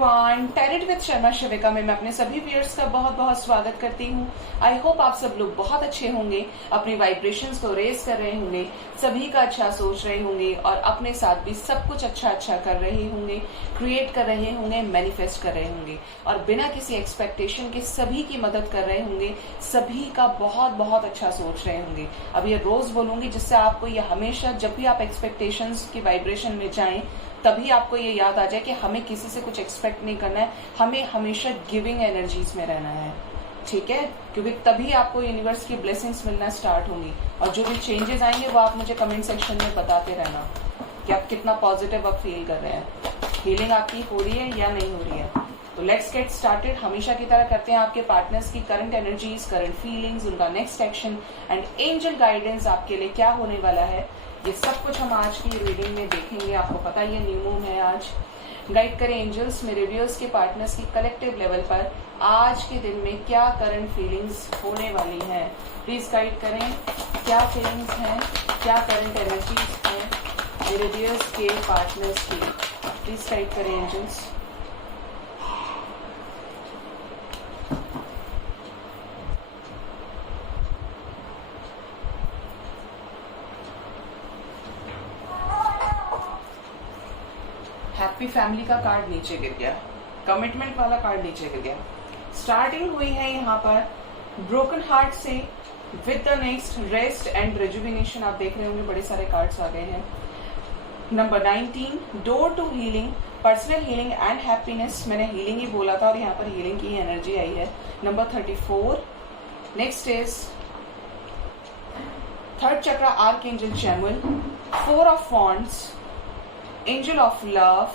Everyone, talent with Sharma शिविका में मैं अपने सभी व्यूअर्स का बहुत बहुत स्वागत करती हूँ। आई होप आप सब लोग बहुत अच्छे होंगे, अपनी वाइब्रेशंस को रेज कर रहे होंगे, सभी का अच्छा सोच रहे होंगे और अपने साथ भी सब कुछ अच्छा कर रहे होंगे, क्रिएट कर रहे होंगे, मैनिफेस्ट कर रहे होंगे और बिना किसी एक्सपेक्टेशन के सभी की मदद कर रहे होंगे, सभी का बहुत बहुत अच्छा सोच रहे होंगे। अब ये रोज बोलूंगी जिससे आपको ये हमेशा जब भी आप एक्सपेक्टेशंस की वाइब्रेशन में जाएं तभी आपको ये याद आ जाए कि हमें किसी से कुछ एक्सपेक्ट नहीं करना है, हमें हमेशा गिविंग एनर्जीज में रहना है, ठीक है? क्योंकि तभी आपको यूनिवर्स की ब्लेसिंग्स मिलना स्टार्ट होंगी और जो भी चेंजेस आएंगे वो आप मुझे कमेंट सेक्शन में बताते रहना कि आप कितना पॉजिटिव अब फील कर रहे हैं, हीलिंग आपकी हो रही है या नहीं हो रही है। तो लेट्स गेट स्टार्टेड। हमेशा की तरह करते हैं आपके पार्टनर्स की करंट एनर्जीज, करंट फीलिंग्स, उनका next action and angel guidance आपके लिए क्या होने वाला है, ये सब कुछ हम आज की रीडिंग में देखेंगे। आपको पता ही है न्यू मून है आज। गाइड करें एंजल्स मेरे व्यूअर्स के पार्टनर्स की कलेक्टिव लेवल पर आज के दिन में क्या करंट फीलिंग्स होने वाली हैं। प्लीज गाइड करें क्या फीलिंग्स हैं, क्या करंट एनर्जीज हैं मेरे व्यूअर्स के पार्टनर्स की। प्लीज गाइड करें एंजल्स। हैप्पी फैमिली का कार्ड नीचे गिर गया, कमिटमेंट वाला कार्ड नीचे गिर गया। स्टार्टिंग हुई है यहाँ पर ब्रोकन हार्ट से with the next rest and rejuvenation. आप देख रहे होंगे बड़े सारे कार्ड्स आ गए हैं। Number 19 door to healing, personal healing and happiness. मैंने हीलिंग ही बोला था और यहाँ पर हीलिंग की एनर्जी आई है। Number 34 next is third chakra archangel Chamuel, 4 of wands, angel of love,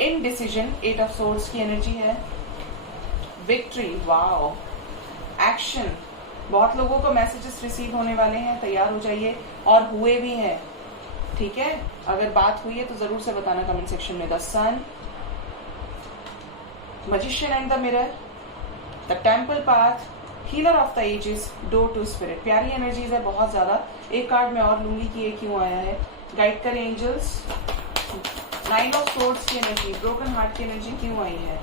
indecision, 8 of swords की एनर्जी है, विक्ट्री, वाओ, एक्शन। बहुत लोगों को मैसेजेस रिसीव होने वाले हैं, तैयार हो जाइए और हुए भी हैं, ठीक है? अगर बात हुई है तो जरूर से बताना कमेंट सेक्शन में। The sun, magician and the mirror, the temple path, healer of the ages, door to spirit. प्यारी एनर्जीज है बहुत ज्यादा। एक कार्ड मैं और लूंगी कि ये क्यों आया है। गाइड करें एंजल्स 9 ऑफ सोर्ड्स की एनर्जी, ब्रोकन हार्ट की एनर्जी क्यों आई है।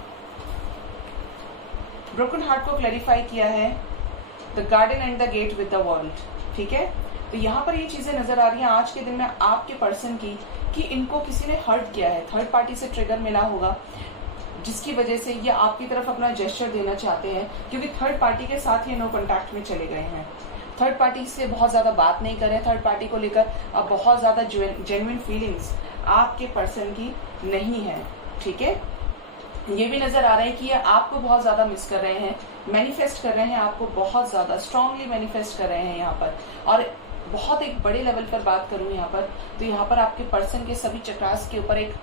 ब्रोकन हार्ट को क्लैरिफाई किया है the garden and the gate with the world, ठीक है? तो यहाँ पर ये चीजें नजर आ रही हैं आज के दिन में आपके पर्सन की कि इनको किसी ने हर्ट किया है, थर्ड पार्टी से ट्रिगर मिला होगा जिसकी वजह से ये आपकी तरफ अपना जेस्चर देना चाहते हैं, क्योंकि थर्ड पार्टी के साथ ये नो कॉन्टैक्ट में चले गए हैं। थर्ड पार्टी से बहुत ज्यादा बात नहीं कर रहे, थर्ड पार्टी को लेकर अब बहुत ज्यादा जेन्युइन फीलिंग्स आपके पर्सन की नहीं है, ठीक है? ये भी नजर आ रहा है कि ये आपको बहुत ज्यादा मिस कर रहे हैं, मैनिफेस्ट कर रहे हैं, आपको बहुत ज्यादा स्ट्रांगली मैनिफेस्ट कर रहे हैं यहाँ पर। और बहुत एक बड़े लेवल पर बात करूं यहाँ पर तो यहाँ पर आपके पर्सन के सभी चक्रास के ऊपर एक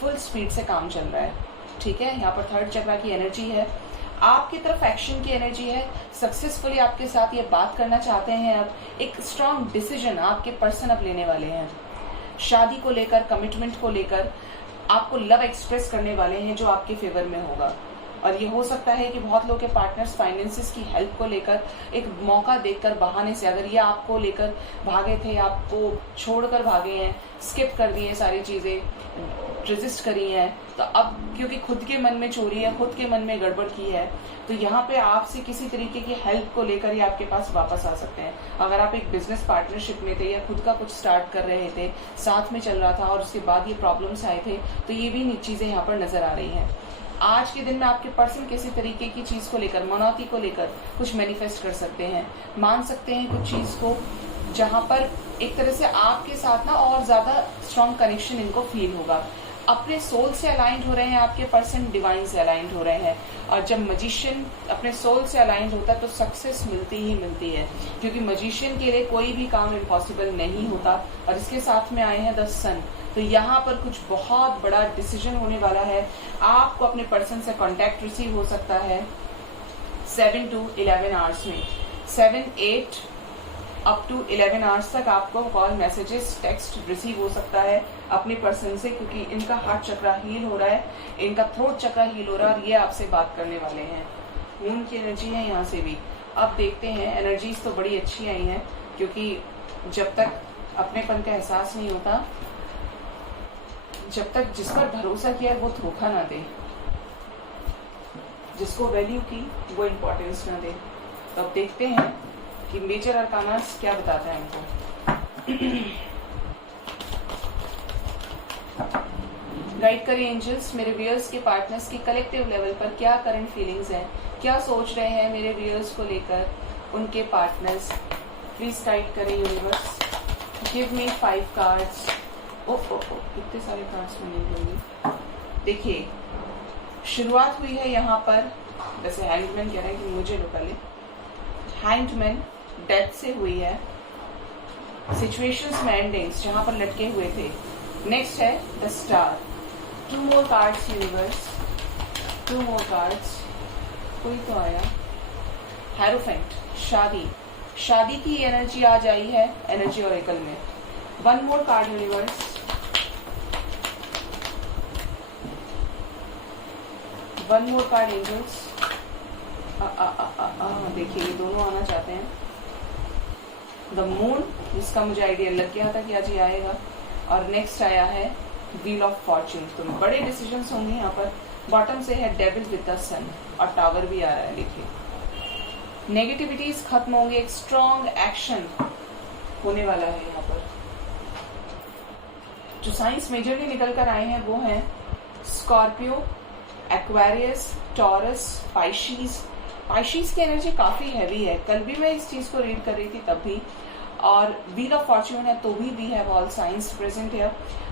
फुल स्पीड से काम चल रहा है, ठीक है? यहाँ पर थर्ड चक्रा की एनर्जी है, आपकी तरफ एक्शन की एनर्जी है, सक्सेसफुली आपके साथ ये बात करना चाहते हैं। अब एक स्ट्रांग डिसीजन आपके पर्सन अब लेने वाले हैं, शादी को लेकर, कमिटमेंट को लेकर आपको लव एक्सप्रेस करने वाले हैं जो आपके फेवर में होगा। और ये हो सकता है कि बहुत लोग के पार्टनर्स फाइनेंसिस की हेल्प को लेकर एक मौका देखकर बहाने से, अगर ये आपको लेकर भागे थे, आपको छोड़कर भागे हैं, स्किप कर दिए सारी चीजें, रेजिस्ट करी हैं, तो अब क्योंकि खुद के मन में चोरी है, खुद के मन में गड़बड़ की है, तो यहाँ पे आपसे किसी तरीके की हेल्प को लेकर ही आपके पास वापस आ सकते हैं। अगर आप एक बिजनेस पार्टनरशिप में थे या खुद का कुछ स्टार्ट कर रहे थे, साथ में चल रहा था और उसके बाद ये प्रॉब्लम्स आए थे, तो ये भी चीजें यहाँ पर नजर आ रही हैं। आज के दिन में आपके पर्सन किसी तरीके की चीज को लेकर, मनौती को लेकर कुछ मैनिफेस्ट कर सकते हैं, मान सकते हैं कुछ चीज को, जहां पर एक तरह से आपके साथ ना और ज्यादा स्ट्रॉन्ग कनेक्शन इनको फील होगा। अपने सोल से अलाइंड हो रहे हैं आपके पर्सन, डिवाइन से अलाइंड हो रहे हैं। और जब मजिशियन अपने सोल से अलाइंड होता है तो सक्सेस मिलती ही मिलती है, क्योंकि मजिशियन के लिए कोई भी काम इम्पॉसिबल नहीं होता। और इसके साथ में आए हैं द सन, तो यहाँ पर कुछ बहुत बड़ा डिसीजन होने वाला है। आपको अपने पर्सन से कांटेक्ट रिसीव हो सकता है 7 to 11 आवर्स में, 7-8 अप टू 11 आवर्स तक आपको कॉल, मैसेजेस, टेक्स्ट रिसीव हो सकता है अपने पर्सन से, क्योंकि इनका हार्ट चक्रा हील हो रहा है, इनका थ्रोट चक्रा हील हो रहा है और ये आपसे बात करने वाले हैं। मून की एनर्जी है यहाँ से भी। अब देखते हैं, एनर्जीज तो बड़ी अच्छी आई हैं, क्योंकि जब तक अपनेपन का एहसास नहीं होता जब तक जिस पर भरोसा किया है वो धोखा ना दे, जिसको वैल्यू की वो इम्पोर्टेंस ना दे। तो अब देखते हैं कि मेजर अरकानास क्या बताता है हमको। गाइड करें एंजल्स, मेरे व्यूअर्स के पार्टनर्स की कलेक्टिव लेवल पर क्या करंट फीलिंग्स हैं, क्या सोच रहे हैं मेरे व्यूअर्स को लेकर उनके पार्टनर्स। प्लीज गाइड करें यूनिवर्स, गिव मी 5 कार्ड्स। ओ कितने सारे कार्ड्स मिलेंगे। देखिए शुरुआत हुई है यहाँ पर, वैसे हैंगमैन कह रहा है कि मुझे लो पहले। हैंगमैन डेथ से हुई है, सिचुएशंस में एंडिंग्स जहां पर लटके हुए थे। नेक्स्ट है the star. 2 more cards universe, 2 more cards. कोई तो आया। हेरोफेंट, शादी, शादी की एनर्जी आज आई है एनर्जी ऑरेकल में। 1 मोर कार्ड यूनिवर्स, 1 मोर कार्ड एंजल्स। देखिए ये दोनों आना चाहते हैं। द मून, जिसका मुझे आइडिया लग गया था कि आज ये आएगा। और नेक्स्ट आया है व्हील ऑफ फॉर्च्यून। तो बड़े डिसीजंस होंगे यहाँ पर। बॉटम से है डेविल विद द सन और टावर भी आ रहा है। देखिए नेगेटिविटीज खत्म होंगे, एक स्ट्रॉन्ग एक्शन होने वाला है यहाँ पर। जो साइंस मेजरली निकल कर आए हैं वो हैं स्कॉर्पियो, एक्वेरियस, टॉरस, पाइशीज। पाइशीज की एनर्जी काफी हैवी है, कल भी मैं इस चीज को रीड कर रही थी तब भी। और व्हील ऑफ फॉर्च्यून है तो भी है, ऑल साइंस प्रेजेंट है।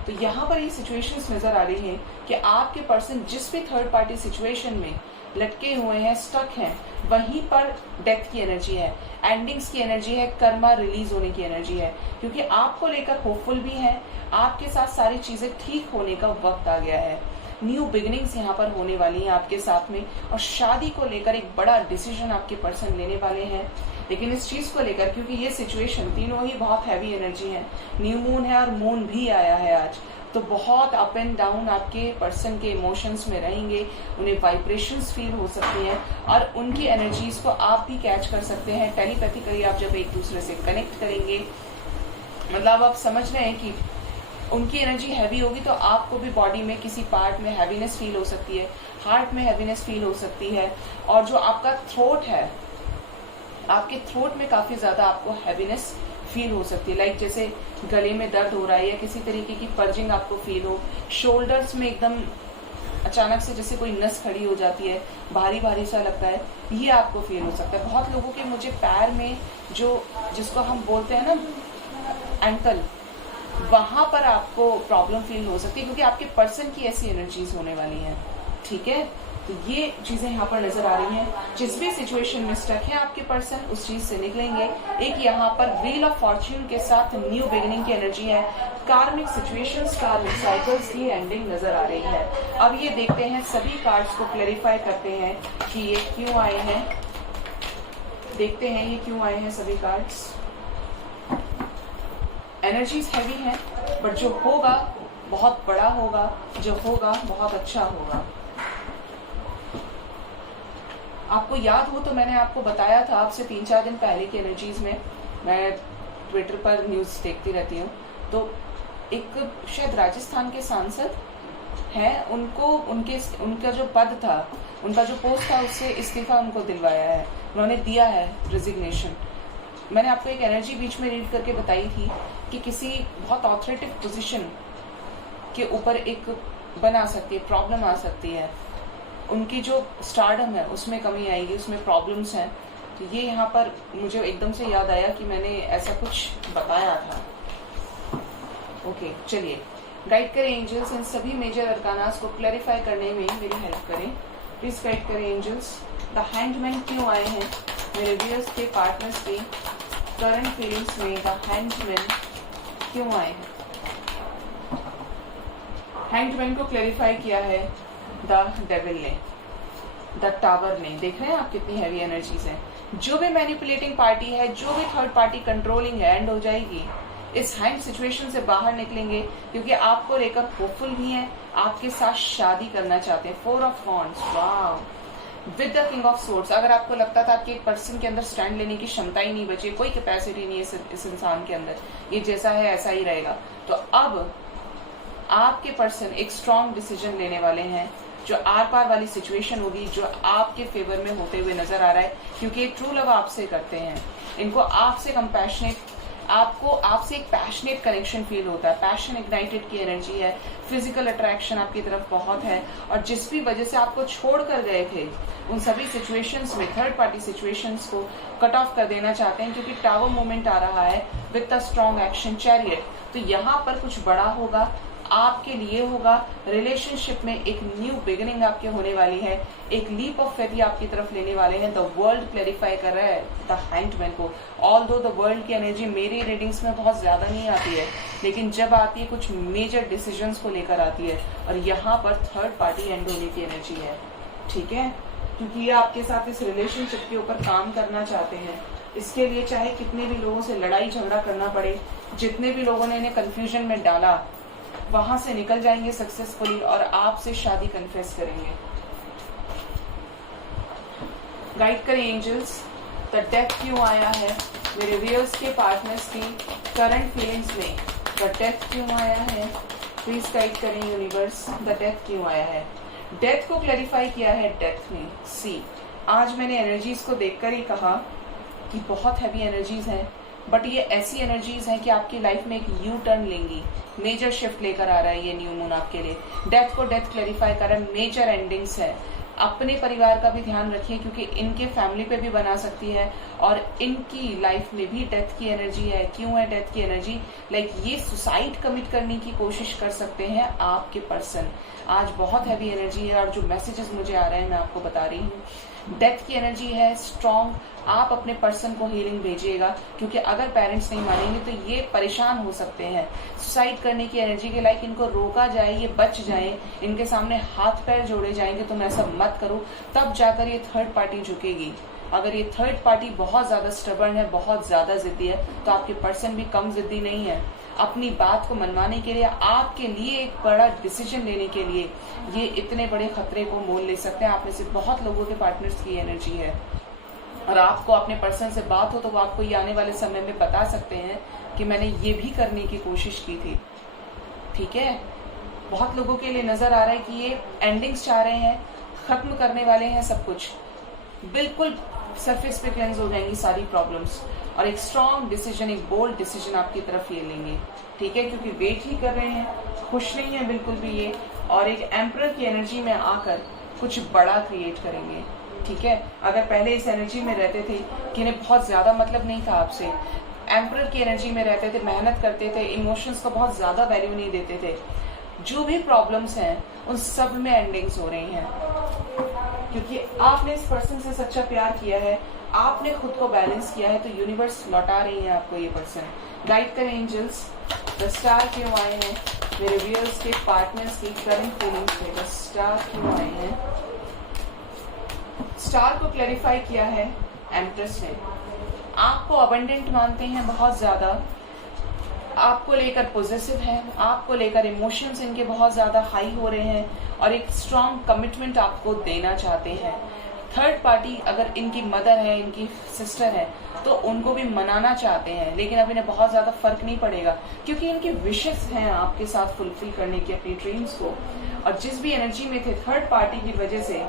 तो यहाँ पर ये सिचुएशंस नजर आ रही हैं कि आपके पर्सन जिस भी थर्ड पार्टी सिचुएशन में लटके हुए हैं, स्टक हैं, वहीं पर डेथ की एनर्जी है, एंडिंग्स की एनर्जी है, कर्मा रिलीज होने की एनर्जी है। क्योंकि आपको लेकर होपफुल भी है, आपके साथ सारी चीजें ठीक होने का वक्त आ गया है। न्यू बिगिनिंग्स यहाँ पर होने वाली हैं आपके साथ में। और शादी को लेकर एक बड़ा डिसीजन आपके पर्सन लेने वाले हैं। लेकिन इस चीज को लेकर, क्योंकि ये सिचुएशन तीनों ही बहुत हैवी एनर्जी है, न्यू मून है और मून भी आया है आज, तो बहुत अप एंड डाउन आपके पर्सन के इमोशंस में रहेंगे। उन्हें वाइब्रेशंस फील हो सकती हैं और उनकी एनर्जीज को आप भी कैच कर सकते हैं टेलीपैथिकली। आप जब एक दूसरे से कनेक्ट करेंगे, मतलब आप समझ रहे हैं कि उनकी एनर्जी हैवी होगी तो आपको भी बॉडी में किसी पार्ट में हैवीनेस फील हो सकती है, हार्ट में हैवीनेस फील हो सकती है। और जो आपका थ्रोट है, आपके थ्रोट में काफी ज्यादा आपको हैवीनेस फील हो सकती है। लाइक जैसे गले में दर्द हो रहा है या किसी तरीके की पर्जिंग आपको फील हो। शोल्डर्स में एकदम अचानक से जैसे कोई नस खड़ी हो जाती है, भारी भारी सा लगता है, ये आपको फील हो सकता है। बहुत लोगों के मुझे पैर में जो जिसको हम बोलते हैं ना एंकल, वहां पर आपको प्रॉब्लम फील हो सकती है क्योंकि आपके पर्सन की ऐसी एनर्जीज होने वाली हैं। ठीक है, तो ये चीजें यहाँ पर नजर आ रही हैं। जिस भी सिचुएशन में स्टक है आपके पर्सन, उस चीज से निकलेंगे। एक यहाँ पर व्हील ऑफ फॉर्च्यून के साथ न्यू बिगिनिंग की एनर्जी है। कार्मिक सिचुएशंस, कार्मिक साइकिल्स की एंडिंग नजर आ रही है। अब ये देखते हैं, सभी कार्ड्स को क्लैरिफाई करते हैं कि ये क्यों आए हैं। देखते हैं ये क्यों आए हैं सभी कार्ड्स। एनर्जीज हैवी हैं, बट जो होगा बहुत बड़ा होगा, जो होगा बहुत अच्छा होगा। आपको याद हो तो मैंने आपको बताया था आपसे 3-4 दिन पहले की एनर्जीज में, मैं ट्विटर पर न्यूज देखती रहती हूँ, तो एक शायद राजस्थान के सांसद हैं, उनका जो पद था, उनका जो पोस्ट था, उससे इस्तीफा उनको दिलवाया है, उन्होंने दिया है रिजिग्नेशन। मैंने आपको एक एनर्जी बीच में रीड करके बताई थी कि किसी बहुत ऑथोरिटेटिव पोजीशन के ऊपर एक बना सकती है, प्रॉब्लम आ सकती है, उनकी जो स्टारडम है उसमें कमी आएगी, उसमें प्रॉब्लम्स हैं। तो ये यहाँ पर मुझे एकदम से याद आया कि मैंने ऐसा कुछ बताया था। ओके, चलिए गाइड करें एंजल्स, इन सभी मेजर अरकानास को क्लैरिफाई करने में मेरी हेल्प करें। प्लीज गाइड करें एंजल्स। द हैंगमैन क्यों आए हैं मेरे व्यूअर्स के पार्टनर्स की करंट फीलिंग्स में? द हैंगमैन क्यों आए हैं? हैंगमैन को क्लैरिफाई किया है द डेविल ने, द टावर ने। देख रहे हैं आप कितनी हैवी एनर्जीज हैं। जो भी मैनिपुलेटिंग पार्टी है, जो भी थर्ड पार्टी कंट्रोलिंग है, एंड हो जाएगी। इस हैंग सिचुएशन से बाहर निकलेंगे क्योंकि आपको लेकर होपफुल भी हैं, आपके साथ शादी करना चाहते हैं। 4 of wands, wow, with the king of swords. अगर आपको लगता था कि एक पर्सन के अंदर स्टैंड लेने की क्षमता ही नहीं बची, कोई कैपेसिटी नहीं है इस इंसान के अंदर, ये जैसा है ऐसा ही रहेगा, तो अब आपके पर्सन एक स्ट्रॉन्ग डिसीजन लेने वाले हैं, जो आर पार वाली सिचुएशन होगी जो आपके फेवर में होते हुए नजर आ रहा है, क्योंकि एक ट्रू लव आपसे करते हैं। इनको आपसे कंपैशनेट, आपको आपसे एक पैशनेट कनेक्शन फील होता है, पैशन इग्नाइटेड की एनर्जी है, फिजिकल अट्रैक्शन आपकी तरफ बहुत है। और जिस भी वजह से आपको छोड़ कर गए थे उन सभी सिचुएशंस में, थर्ड पार्टी सिचुएशंस को कट ऑफ कर देना चाहते हैं, क्योंकि टावर मोमेंट आ रहा है with a strong action chariot. तो यहाँ पर कुछ बड़ा होगा, आपके लिए होगा, रिलेशनशिप में एक न्यू बिगिनिंग आपके होने वाली है, एक लीप ऑफ फेथ आपकी तरफ लेने वाले हैं। द वर्ल्ड क्लैरिफाई कर रहा है द हैंग्ड मैन को। ऑल दो द वर्ल्ड की एनर्जी मेरी रीडिंग्स में बहुत ज्यादा नहीं आती है, लेकिन जब आती है कुछ मेजर डिसीजंस को लेकर आती है, और यहाँ पर थर्ड पार्टी एंड होने की एनर्जी है, ठीक है, क्योंकि ये आपके साथ इस रिलेशनशिप के ऊपर काम करना चाहते हैं। इसके लिए चाहे कितने भी लोगों से लड़ाई झगड़ा करना पड़े, जितने भी लोगों ने इन्हें कंफ्यूजन में डाला, वहां से निकल जाएंगे सक्सेसफुली और आपसे शादी कन्फेस करेंगे। गाइड करें एंजल्स, द डेथ क्यों आया है मेरे व्यूअर्स के पार्टनर्स की करंट फीलिंग्स में, द डेथ क्यों आया है, प्लीज गाइड करें यूनिवर्स, द डेथ क्यों आया है। डेथ को क्लैरिफाई किया है डेथ में। सी, आज मैंने एनर्जीज को देखकर ही कहा कि बहुत हैवी एनर्जीज हैं, बट ये ऐसी एनर्जीज हैं कि आपकी लाइफ में एक यू टर्न लेंगी, मेजर शिफ्ट लेकर आ रहा है ये न्यू मून आपके लिए। डेथ को डेथ क्लैरिफाई कर रहा है, मेजर एंडिंग्स है। अपने परिवार का भी ध्यान रखिए, क्योंकि इनके फैमिली पे भी बना सकती है, और इनकी लाइफ में भी डेथ की एनर्जी है। क्यों है डेथ की एनर्जी? लाइक ये सुसाइड कमिट करने की कोशिश कर सकते हैं आपके पर्सन। आज बहुत हैवी एनर्जी है, और जो मैसेजेस मुझे आ रहे हैं मैं आपको बता रही हूँ। डेथ की एनर्जी है स्ट्रॉन्ग। आप अपने पर्सन को हीलिंग भेजिएगा, क्योंकि अगर पेरेंट्स नहीं मानेंगे तो ये परेशान हो सकते हैं। सुसाइड करने की एनर्जी के लाइक इनको रोका जाए, ये बच जाए, इनके सामने हाथ पैर जोड़े जाएंगे, तुम ऐसा मत करो, तब जाकर ये थर्ड पार्टी झुकेगी। अगर ये थर्ड पार्टी बहुत ज्यादा स्टबर्न है, बहुत ज्यादा जिद्दी है, तो आपके पर्सन भी कम जिद्दी नहीं है। अपनी बात को मनवाने के लिए, आपके लिए एक बड़ा डिसीजन लेने के लिए ये इतने बड़े खतरे को मोल ले सकते हैं। आप में से बहुत लोगों के पार्टनर्स की एनर्जी है, और आपको अपने पर्सन से बात हो तो वो आपको ये आने वाले समय में बता सकते हैं कि मैंने ये भी करने की कोशिश की थी, ठीक है। बहुत लोगों के लिए नजर आ रहा है कि ये एंडिंग्स चाह रहे हैं, खत्म करने वाले हैं सब कुछ, बिल्कुल सरफेस पे क्लेंस हो जाएंगी सारी प्रॉब्लम्स, और एक स्ट्रॉन्ग डिसीजन, एक बोल्ड डिसीजन आपकी तरफ ये लेंगे, ठीक है, क्योंकि वेट ही कर रहे हैं, खुश नहीं है बिल्कुल भी ये, और एक एम्परर की एनर्जी में आकर कुछ बड़ा क्रिएट करेंगे, ठीक है। अगर पहले इस एनर्जी में रहते थे कि इन्हें बहुत ज्यादा मतलब नहीं था आपसे, एम्परर की एनर्जी में रहते थे, मेहनत करते थे, इमोशंस को बहुत ज्यादा वैल्यू नहीं देते थे, जो भी प्रॉब्लम्स हैं उन सब में एंडिंग्स हो रही हैं, क्योंकि आपने इस पर्सन से सच्चा प्यार किया है, आपने खुद को बैलेंस किया है, तो यूनिवर्स लौटा रही है आपको ये पर्सन। गाइड करें एंजल्स, द स्टार क्यों आए हैं मेरे व्यूअर्स के पार्टनर्स की करंट फीलिंग्स में, द स्टार क्यों आए हैं। स्टार को क्लैरिफाई किया है एम्प्रेस ने। आपको अबंडेंट मानते हैं बहुत ज्यादा, आपको लेकर पॉजिटिव है, आपको लेकर इमोशंस इनके बहुत ज्यादा हाई हो रहे हैं, और एक स्ट्रॉन्ग कमिटमेंट आपको देना चाहते हैं। थर्ड पार्टी अगर इनकी मदर है, इनकी सिस्टर है, तो उनको भी मनाना चाहते हैं, लेकिन अब इन्हें बहुत ज्यादा फर्क नहीं पड़ेगा, क्योंकि इनके विशेस हैं आपके साथ फुलफिल करने की अपनी ड्रीम्स को। और जिस भी एनर्जी में थे थर्ड पार्टी की वजह से,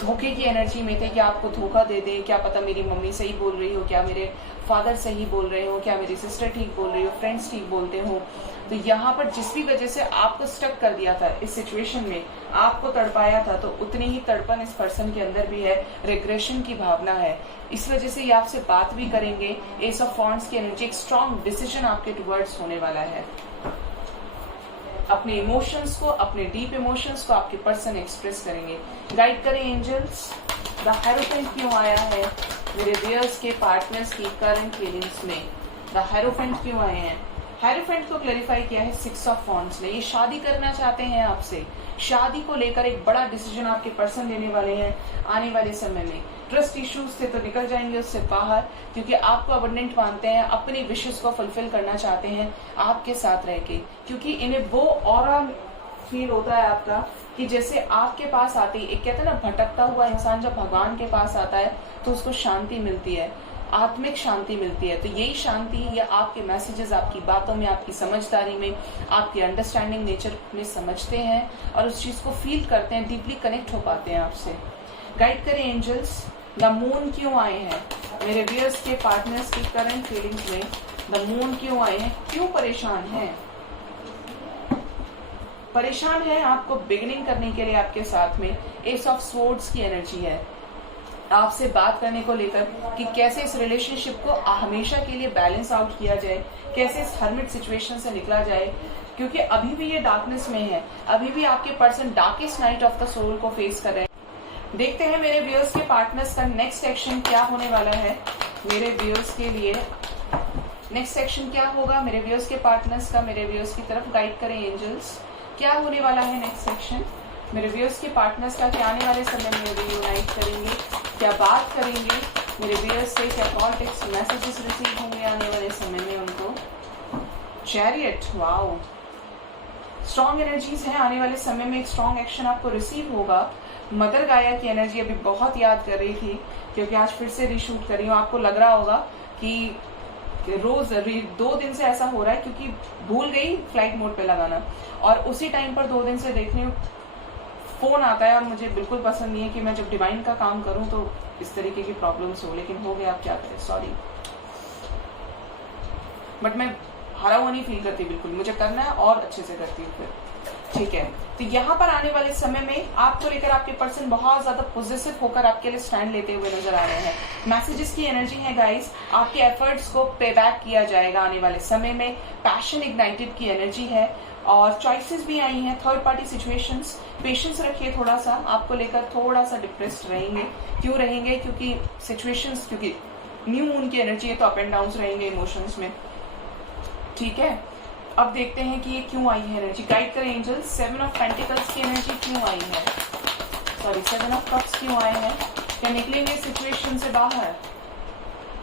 धोखे की एनर्जी में थे कि आपको धोखा दे दे, क्या पता मेरी मम्मी सही बोल रही हो, क्या मेरे फादर सही बोल रहे हो, क्या मेरी सिस्टर ठीक बोल रही हो, फ्रेंड्स ठीक बोलते हो, तो यहाँ पर जिस भी वजह से आपको स्टक कर दिया था इस सिचुएशन में, आपको तड़पाया था, तो उतनी ही तड़पन इस पर्सन के अंदर भी है, रिग्रेशन की भावना है। इस वजह से ये आपसे बात भी करेंगे। एस ऑफ वॉन्ड्स की एनर्जी, एक स्ट्रॉन्ग डिसीजन आपके टुवर्ड्स होने वाला है। अपने इमोशंस को, अपने डीप इमोशंस को आपके पर्सन एक्सप्रेस करेंगे। गाइड करें एंजल्स, द हेरोफेंट क्यों आया है मेरे व्यूअर्स के पार्टनर्स की करंट फीलिंग्स में, द हेरोफेंट क्यों आए हैं। हेरोफेंट को क्लैरिफाई किया है सिक्स ऑफ वॉन्ड्स ने। ये शादी करना चाहते हैं आपसे, शादी को लेकर एक बड़ा डिसीजन आपके पर्सन लेने वाले हैं आने वाले समय में। ट्रस्ट इश्यूज से तो निकल जाएंगे उससे बाहर, क्योंकि आपको अबंडेंट मानते हैं, अपनी विशेस को फुलफिल करना चाहते हैं आपके साथ रह के, क्योंकि इन्हें वो ऑरा फील होता है आपका कि जैसे आपके पास आते ही, एक कहते हैं ना भटकता हुआ इंसान जब भगवान के पास आता है तो उसको शांति मिलती है। आत्मिक शांति मिलती है। तो यही शांति या आपके मैसेजेस आपकी बातों में, आपकी समझदारी में, आपकी अंडरस्टैंडिंग नेचर में समझते हैं और उस चीज को फील करते हैं, डीपली कनेक्ट हो पाते हैं आपसे। गाइड करें एंजल्स, द मून क्यों आए हैं मेरे व्यूअर्स के पार्टनर्स की करंट फीलिंग्स में। द मून क्यों आए हैं, क्यों परेशान हैं? परेशान है आपको बिगिनिंग करने के लिए आपके साथ में एस ऑफ स्वॉर्ड्स की एनर्जी है, आपसे बात करने को लेकर कि कैसे इस रिलेशनशिप को हमेशा के लिए बैलेंस आउट किया जाए, कैसे इस हर्मिट सिचुएशन से निकला जाए, क्योंकि अभी भी ये डार्कनेस में है, अभी भी आपके person darkest night of the soul को फेस कर रहे हैं। देखते हैं मेरे व्यूअर्स के पार्टनर्स का नेक्स्ट एक्शन क्या होने वाला है। मेरे व्यूअर्स के लिए नेक्स्ट एक्शन क्या होगा मेरे व्यूअर्स के पार्टनर्स का, मेरे व्यूअर्स की तरफ गाइड करें एंजल्स, क्या होने वाला है नेक्स्ट सेक्शन मेरे व्यूअर्स के पार्टनर्स का, क्या आने वाले समय में रियूनाइट करेंगे, क्या बात करेंगे मेरे व्यूअर्स से, क्या कॉल टेक्स्ट मैसेजेस रिसीव होंगे आने वाले समय में उनको। चैरियट, वाओ, स्ट्रॉन्ग एनर्जीज हैं आने वाले समय में, एक स्ट्रॉन्ग एक्शन आपको रिसीव होगा। मदर गाया की एनर्जी अभी बहुत याद कर रही थी क्योंकि आज फिर से रीशूट कर रही हूँ। आपको लग रहा होगा कि रोज 2 दिन से ऐसा हो रहा है क्योंकि भूल गई फ्लाइट मोड पे लगाना और उसी टाइम पर 2 दिन से देख रही हूँ फोन आता है और मुझे बिल्कुल पसंद नहीं है कि मैं जब डिवाइन का काम करूं तो इस तरीके की प्रॉब्लम्स हो, लेकिन हो गया, आप क्या करें, सॉरी। बट मैं हारा हुआ नहीं फील करती, बिल्कुल मुझे करना है और अच्छे से करती हूँ फिर, ठीक है। तो यहाँ पर आने वाले समय में आपको लेकर आपके पर्सन बहुत ज्यादा पॉजिटिव होकर आपके लिए स्टैंड लेते हुए नजर आ रहे हैं। मैसेजेस की एनर्जी है गाइस, आपके एफर्ट्स को पे बैक किया जाएगा आने वाले समय में। पैशन इग्नाइटेड की एनर्जी है और चॉइसेस भी आई हैं, थर्ड पार्टी सिचुएशंस। पेशेंस रखिए थोड़ा सा, आपको लेकर थोड़ा सा डिप्रेस्ड रहेंगे। क्यों रहेंगे? क्योंकि सिचुएशंस, क्योंकि न्यू मून की एनर्जी है तो अप एंड डाउन रहेंगे इमोशंस में, ठीक है। अब देखते हैं कि ये क्यों आई है एनर्जी। गाइड करें एंजल्स, 7 ऑफ पेंटिकल्स की एनर्जी क्यों आई है, सॉरी 7 ऑफ कप्स क्यों आए हैं, क्या निकलेंगे सिचुएशन से बाहर।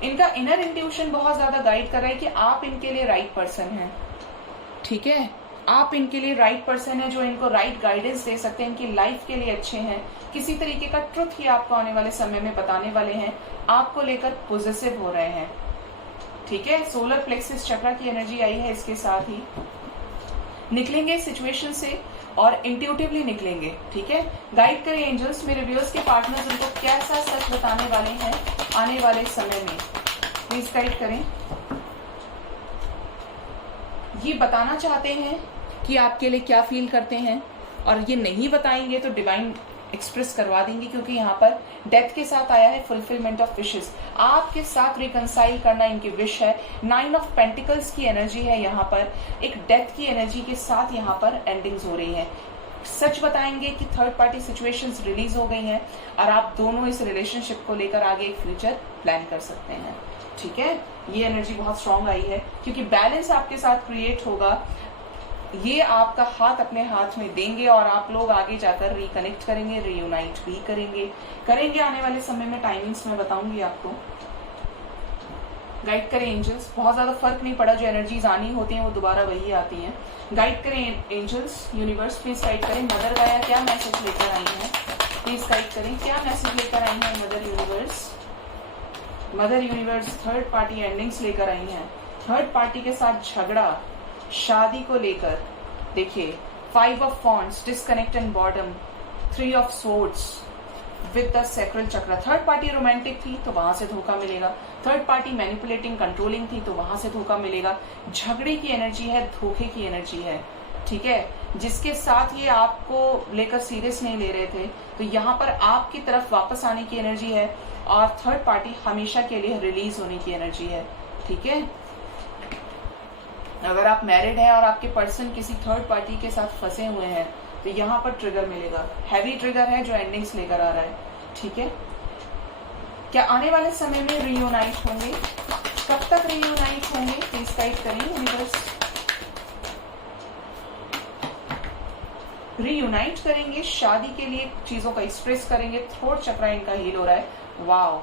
इनका इनर इंट्यूशन बहुत ज्यादा गाइड कर रहा है कि आप इनके लिए राइट पर्सन हैं, ठीक है। आप इनके लिए राइट पर्सन है जो इनको राइट गाइडेंस दे सकते हैं, इनकी लाइफ के लिए अच्छे हैं। किसी तरीके का ट्रुथ ही आपको आने वाले समय में बताने वाले हैं, आपको लेकर पॉजिटिव हो रहे हैं, ठीक है। सोलर प्लेक्सिस चक्रा की एनर्जी आई है, इसके साथ ही निकलेंगे सिचुएशन से और इंट्यूटिवली निकलेंगे, ठीक है। गाइड करें एंजल्स, मेरे व्यूअर्स के पार्टनर्स उनको कैसा सच बताने वाले हैं आने वाले समय में, प्लीज गाइड करें। ये बताना चाहते हैं कि आपके लिए क्या फील करते हैं और ये नहीं बताएंगे तो डिवाइन एक्सप्रेस करवा देंगे, क्योंकि यहाँ पर डेथ के साथ आया है फुलफिलमेंट ऑफ विशेस। आपके साथ रिकंसाइल करना इनकी विश है। 9 ऑफ पेंटिकल्स की एनर्जी है, यहाँ पर एक डेथ की एनर्जी के साथ यहाँ पर एंडिंग्स हो रही है। सच बताएंगे कि थर्ड पार्टी सिचुएशंस रिलीज हो गई हैं और आप दोनों इस रिलेशनशिप को लेकर आगे एक फ्यूचर प्लान कर सकते हैं, ठीक है। ये एनर्जी बहुत स्ट्रांग आई है क्योंकि बैलेंस आपके साथ क्रिएट होगा। ये आपका हाथ अपने हाथ में देंगे और आप लोग आगे जाकर रिकनेक्ट करेंगे, रियूनाइट भी करेंगे आने वाले समय में। टाइमिंग्स मैं बताऊंगी आपको। गाइड करें एंजल्स, बहुत ज्यादा फर्क नहीं पड़ा, जो एनर्जीज आनी होती हैं वो दोबारा वही आती हैं। गाइड करें एंजल्स, यूनिवर्स प्लीज गाइड करें। मदर गाया क्या मैसेज लेकर आई है, प्लीज गाइड करें, क्या मैसेज लेकर आई है mother universe. Mother universe third party endings लेकर आई हैं, थर्ड पार्टी के साथ झगड़ा, शादी को लेकर। देखिए 5 of wands, disconnect and boredom, 3 of swords with the sacral चक्र। थर्ड पार्टी रोमांटिक थी तो वहां से धोखा मिलेगा, थर्ड पार्टी मैनिपुलेटिंग कंट्रोलिंग थी तो वहां से धोखा मिलेगा। झगड़े की एनर्जी है, धोखे की एनर्जी है, ठीक है। जिसके साथ ये आपको लेकर सीरियस नहीं ले रहे थे तो यहाँ पर आपकी तरफ वापस आने की एनर्जी है और थर्ड पार्टी हमेशा के लिए रिलीज होने की एनर्जी है, ठीक है। अगर आप मैरिड हैं और आपके पर्सन किसी थर्ड पार्टी के साथ फंसे हुए हैं तो यहाँ पर ट्रिगर मिलेगा, हैवी ट्रिगर है जो एंडिंग्स लेकर आ रहा है, ठीक है। क्या आने वाले समय में रियूनाइट होंगे, कब तक रियूनाइट होंगे, प्लीज गाइड करें यूनिवर्स। रियूनाइट करेंगे, शादी के लिए चीजों का एक्सप्रेस करेंगे। थ्रोट चक्रा इनका हील हो रहा है, wow,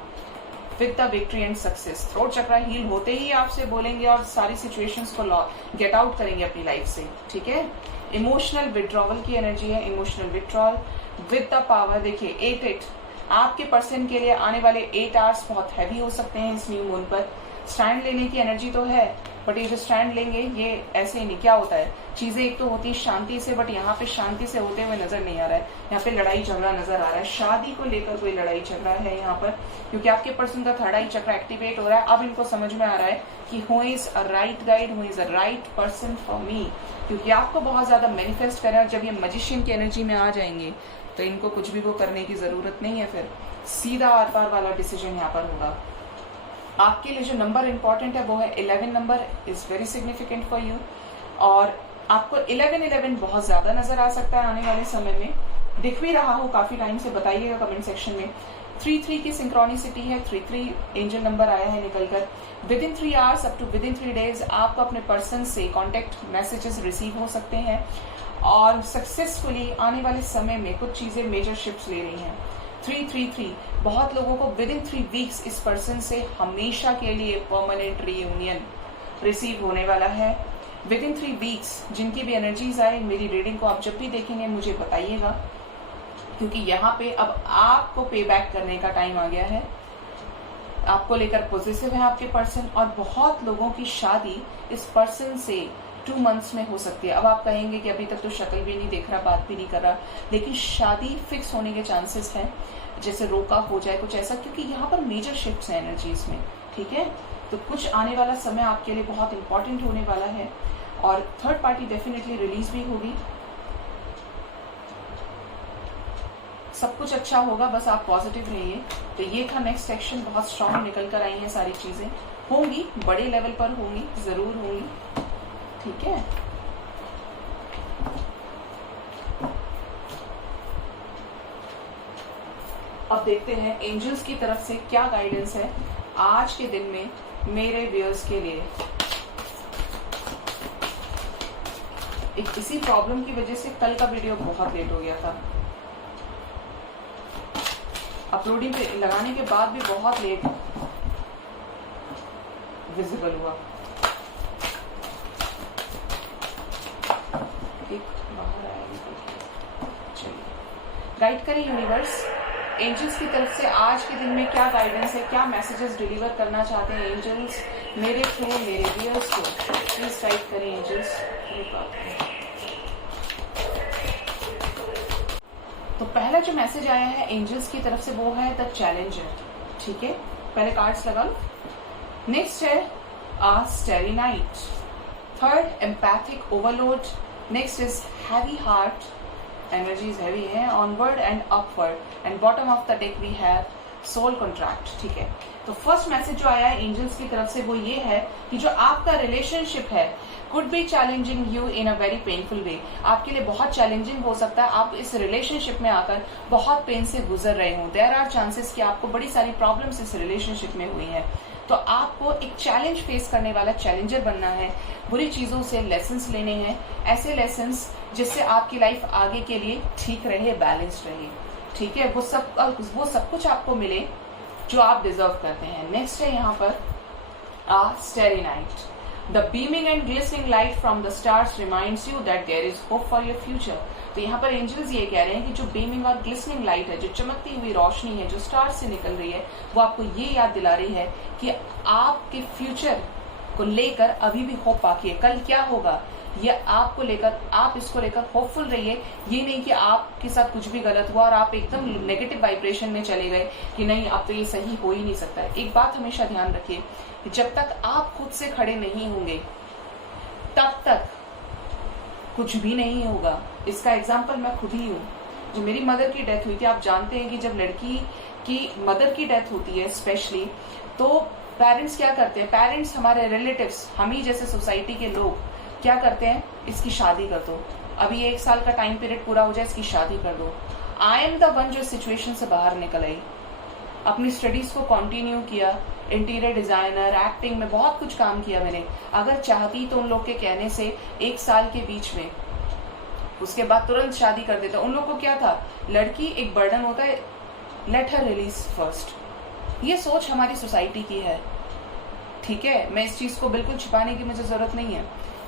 with the victory and success. Throat chakra heal होते ही आपसे बोलेंगे और सारी सिचुएशंस को गेट आउट करेंगे अपनी लाइफ से, ठीक है। इमोशनल विड्रॉवल की एनर्जी है, emotional withdrawal with the power. देखिए 8 आपके पर्सन के लिए आने वाले 8 आवर्स बहुत हैवी हो सकते हैं इस न्यू मून पर। स्टैंड लेने की एनर्जी तो है, बट ये जो स्टैंड लेंगे ये ऐसे ही नहीं। क्या होता है, चीजें एक तो होती है शांति से, बट यहाँ पे शांति से होते हुए नजर नहीं आ रहा है। यहाँ पे लड़ाई झगड़ा नजर आ रहा है, शादी को लेकर कोई लड़ाई झगड़ा है यहाँ पर, क्योंकि आपके पर्सन का थर्ड आई चक्र एक्टिवेट हो रहा है। अब इनको समझ में आ रहा है कि who is a right guide, who is a right person for me, क्योंकि आपको बहुत ज्यादा मैनिफेस्ट कर रहा है। जब ये मैजिशियन की एनर्जी में आ जाएंगे तो इनको कुछ भी वो करने की जरूरत नहीं है, फिर सीधा आर पार वाला डिसीजन यहाँ पर होगा। आपके लिए जो नंबर इंपॉर्टेंट है वो है 11 number, is very significant for you. और आपको 11-11 बहुत ज्यादा नजर आ सकता है आने वाले समय में, दिख भी रहा हो काफी टाइम से, बताइएगा कमेंट सेक्शन में। 3-3 की सिंक्रोनिसिटी है, 3-3 एंजल नंबर आया है निकलकर। Within 3 hours up to within 3 days आपको अपने पर्सन से कॉन्टेक्ट मैसेजेस रिसीव हो सकते हैं, और सक्सेसफुली आने वाले समय में कुछ चीजें मेजर शिफ्ट्स ले रही हैं। 3-3-3 बहुत लोगों को विद इन 3 वीक्स इस पर्सन से हमेशा के लिए परमानेंट रीयूनियन रिसीव होने वाला है। विद इन 3 वीक्स जिनकी भी एनर्जीज आए, मेरी रीडिंग को आप जब भी देखेंगे मुझे बताइएगा, क्योंकि यहाँ पे अब आपको पे बैक करने का टाइम आ गया है। आपको लेकर पॉजिटिव है आपके पर्सन, और बहुत लोगों की शादी इस पर्सन से 2 मंथ्स में हो सकती है। अब आप कहेंगे कि अभी तक तो शक्ल भी नहीं देख रहा, बात भी नहीं कर रहा, लेकिन शादी फिक्स होने के चांसेस हैं, जैसे रोका हो जाए कुछ ऐसा, क्योंकि यहाँ पर मेजर शिफ्ट्स हैं एनर्जीज में। ठीक है, तो कुछ आने वाला समय आपके लिए बहुत इंपॉर्टेंट होने वाला है, और थर्ड पार्टी डेफिनेटली रिलीज भी होगी। सब कुछ अच्छा होगा, बस आप पॉजिटिव रहिए। तो ये था नेक्स्ट सेक्शन, बहुत स्ट्रांग निकल कर आई है, सारी चीजें होंगी, बड़े लेवल पर होंगी, जरूर होंगी। ठीक है, अब देखते हैं एंजल्स की तरफ से क्या गाइडेंस है आज के दिन में मेरे व्यूअर्स के लिए। एक इसी प्रॉब्लम की वजह से कल का वीडियो बहुत लेट हो गया था, अपलोडिंग पे लगाने के बाद भी बहुत लेट विजिबल हुआ। बाहर आया, चलिए गाइड करें यूनिवर्स। एंजल्स की तरफ से आज के दिन में क्या गाइडेंस है, क्या मैसेजेस डिलीवर करना चाहते हैं एंजल्स मेरे थ्रू मेरे व्यूअर्स को, प्लीज गाइड करें एंजल्स। तो पहला जो मैसेज आया है एंजल्स की तरफ से वो है द चैलेंजर। ठीक है, पहले कार्ड्स लगा लो। नेक्स्ट है a starry night, third empathic overload, next is heavy heart, energies heavy है, onward and upward, and bottom of the deck we have soul contract. ठीक है, तो फर्स्ट मैसेज जो आया है एंजल्स की तरफ से वो ये है कि जो आपका रिलेशनशिप है could be challenging you in a very painful way, आपके लिए बहुत चैलेंजिंग हो सकता है। आप इस रिलेशनशिप में आकर बहुत पेन से गुजर रहे हो, देयर आर चांसेस कि आपको बड़ी सारी प्रॉब्लम्स इस रिलेशनशिप में हुई हैं, तो आपको एक चैलेंज फेस करने वाला चैलेंजर बनना है, बुरी चीजों से लेसन्स लेने हैं, ऐसे लेसन्स जिससे आपकी लाइफ आगे के लिए ठीक रहे, बैलेंस्ड रहे। ठीक है, वो सब कुछ आपको मिले जो आप डिजर्व करते हैं। नेक्स्ट है यहाँ पर a starry night, the beaming and glistening light from the stars reminds you that there is hope for your future. तो यहाँ पर एंजल्स ये कह रहे हैं कि जो बीमिंग और ग्लिस्टरिंग लाइट है, जो चमकती हुई रोशनी है जो स्टार्स से निकल रही है, वो आपको ये याद दिला रही है कि आपके फ्यूचर को लेकर अभी भी होप बाकी है। कल क्या होगा ये आपको लेकर, आप इसको लेकर होपफुल रहिए। ये नहीं कि आपके साथ कुछ भी गलत हुआ और आप एकदम नेगेटिव वाइब्रेशन में चले गए कि नहीं अब तो ये सही हो ही नहीं सकता है। एक बात हमेशा ध्यान रखिए, जब तक आप खुद से खड़े नहीं होंगे तब तक कुछ भी नहीं होगा। इसका एग्जाम्पल मैं खुद ही हूँ। जो मेरी मदर की डेथ हुई थी, आप जानते हैं कि जब लड़की की मदर की डेथ होती है स्पेशली, तो पेरेंट्स क्या करते हैं, पेरेंट्स हमारे रिलेटिव्स, हम ही जैसे सोसाइटी के लोग क्या करते हैं, इसकी शादी कर दो, अभी 1 साल का टाइम पीरियड पूरा हो जाए, इसकी शादी कर दो। आई एम द वन जो सिचुएशन से बाहर निकल आई, अपनी स्टडीज को कंटिन्यू किया, इंटीरियर डिजाइनर, एक्टिंग में बहुत कुछ काम किया मैंने। अगर चाहती तो उन लोग के कहने से 1 साल के बीच में, उसके बाद तुरंत शादी कर देता। उन लोग को क्या था, लड़की एक बर्डन होता है, लेट हर रिलीज फर्स्ट। ये सोच हमारी सोसाइटी की है। ठीक है, मैं इस चीज को बिल्कुल छिपाने की मुझे जरूरत नहीं है,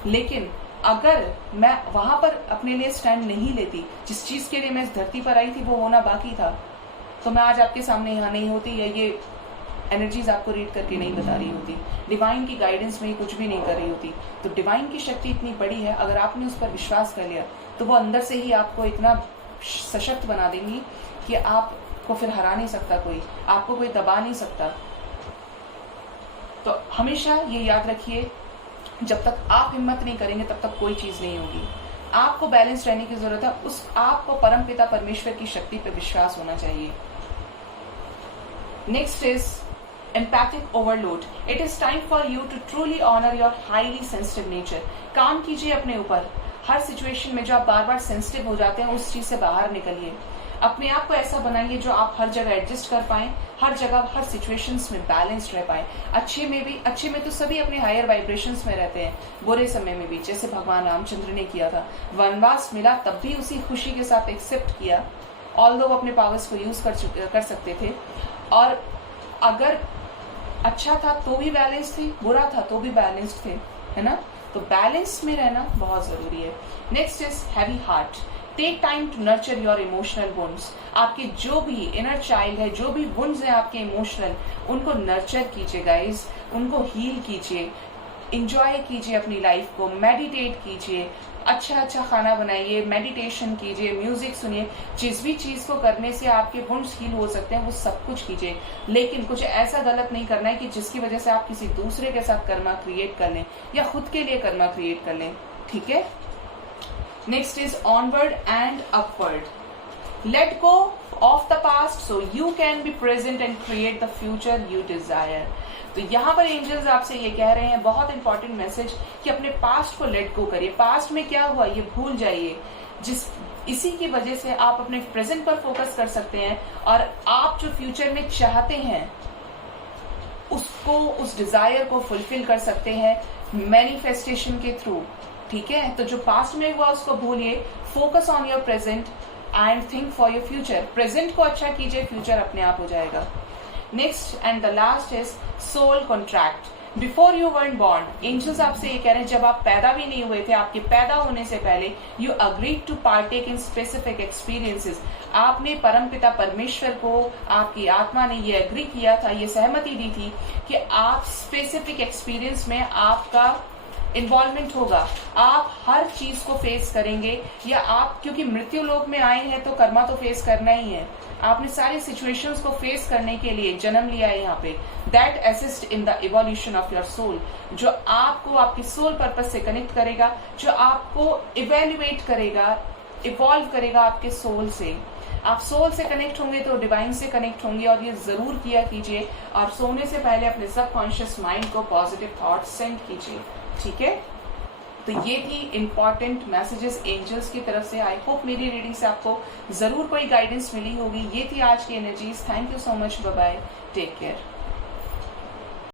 लेकिन अगर मैं वहां पर अपने लिए स्टैंड नहीं लेती, जिस चीज के लिए मैं इस धरती पर आई थी वो होना बाकी था, तो मैं आज आपके सामने यहाँ नहीं होती, या ये एनर्जीज आपको रीड करके नहीं बता रही होती, डिवाइन की गाइडेंस में कुछ भी नहीं कर रही होती। तो डिवाइन की शक्ति इतनी बड़ी है, अगर आपने उस पर विश्वास कर लिया तो वो अंदर से ही आपको इतना सशक्त बना देंगी कि आपको फिर हरा नहीं सकता कोई, आपको कोई दबा नहीं सकता। तो हमेशा ये याद रखिए, जब तक आप हिम्मत नहीं करेंगे तब तक कोई चीज नहीं होगी। आपको बैलेंस रहने की जरूरत है, उस आपको परमपिता परमेश्वर की शक्ति पर विश्वास होना चाहिए। Next is empathic overload. It is time for you to truly honor your highly sensitive nature. काम कीजिए अपने ऊपर। हर सिचुएशन में जो आप बार बार सेंसिटिव हो जाते हैं उस चीज से बाहर निकलिए। अपने आप को ऐसा बनाइए जो आप हर जगह एडजस्ट कर पाएं, हर जगह हर सिचुएशंस में बैलेंस्ड रह पाएं। अच्छे में तो सभी अपने हायर वाइब्रेशंस में रहते हैं, बुरे समय में भी, जैसे भगवान रामचंद्र ने किया था। वनवास मिला तब भी उसी खुशी के साथ एक्सेप्ट किया, ऑल्दो वो अपने पावर्स को यूज कर सकते थे। और अगर अच्छा था तो भी बैलेंस थे, बुरा था तो भी बैलेंस्ड थे, है ना। तो बैलेंस में रहना बहुत जरूरी है। Next is heavy heart. Take time to nurture your emotional wounds. आपके जो भी इनर चाइल्ड है, जो भी वुंड्स है आपके इमोशनल, उनको नर्चर कीजिए गाइज, उनको हील कीजिए, इंजॉय कीजिए अपनी लाइफ को, मेडिटेट कीजिए, अच्छा खाना बनाइए, मेडिटेशन कीजिए, म्यूजिक सुनिए। जिस भी चीज को करने से आपके वुंड्स हील हो सकते हैं वो सब कुछ कीजिए, लेकिन कुछ ऐसा गलत नहीं करना है कि जिसकी वजह से आप किसी दूसरे के साथ कर्मा क्रिएट कर लें या खुद के लिए कर्मा क्रिएट कर लें, ठीक है। Next is onward and upward. Let go of the past so you can be present and create the future you desire. तो यहाँ पर एंजल्स आपसे ये कह रहे हैं, बहुत इंपॉर्टेंट मैसेज, कि अपने पास्ट को लेट गो करिए। पास्ट में क्या हुआ ये भूल जाइए, इसी की वजह से आप अपने प्रेजेंट पर फोकस कर सकते हैं और आप जो फ्यूचर में चाहते हैं उसको, उस डिजायर को फुलफिल कर सकते हैं मैनिफेस्टेशन के थ्रू, ठीक है। तो जो पास्ट में हुआ उसको भूलिए, focus on your present and think for your future. Present को अच्छा कीजिए, फ्यूचर अपने आप हो जाएगा। Next and the last is soul contract. Before you were born, angels आपसे ये कह रहे हैं, जब आप पैदा भी नहीं हुए थे, आपके पैदा होने से पहले, you agreed to partake in specific experiences. आपने परमपिता परमेश्वर को, आपकी आत्मा ने ये एग्री किया था, ये सहमति दी थी कि आप स्पेसिफिक एक्सपीरियंस में आपका इन्वॉल्वमेंट होगा, आप हर चीज को फेस करेंगे, या आप क्योंकि मृत्यु लोक में आए हैं तो कर्मा तो फेस करना ही है। आपने सारी सिचुएशंस को फेस करने के लिए जन्म लिया है यहाँ पे। That assist in the evolution of your soul, जो आपको आपकी सोल पर्पस से कनेक्ट करेगा, जो आपको इवेल्युएट करेगा, इवॉल्व करेगा आपके सोल से। आप सोल से कनेक्ट होंगे तो डिवाइन से कनेक्ट होंगे, और ये जरूर किया कीजिए। और सोने से पहले अपने सबकॉन्शियस माइंड को पॉजिटिव थॉट सेंड कीजिए, ठीक है। तो ये थी इंपॉर्टेंट मैसेजेस एंजल्स की तरफ से। आई होप मेरी रीडिंग से आपको जरूर कोई गाइडेंस मिली होगी। ये थी आज की energies. Thank you so much, bye bye, take care.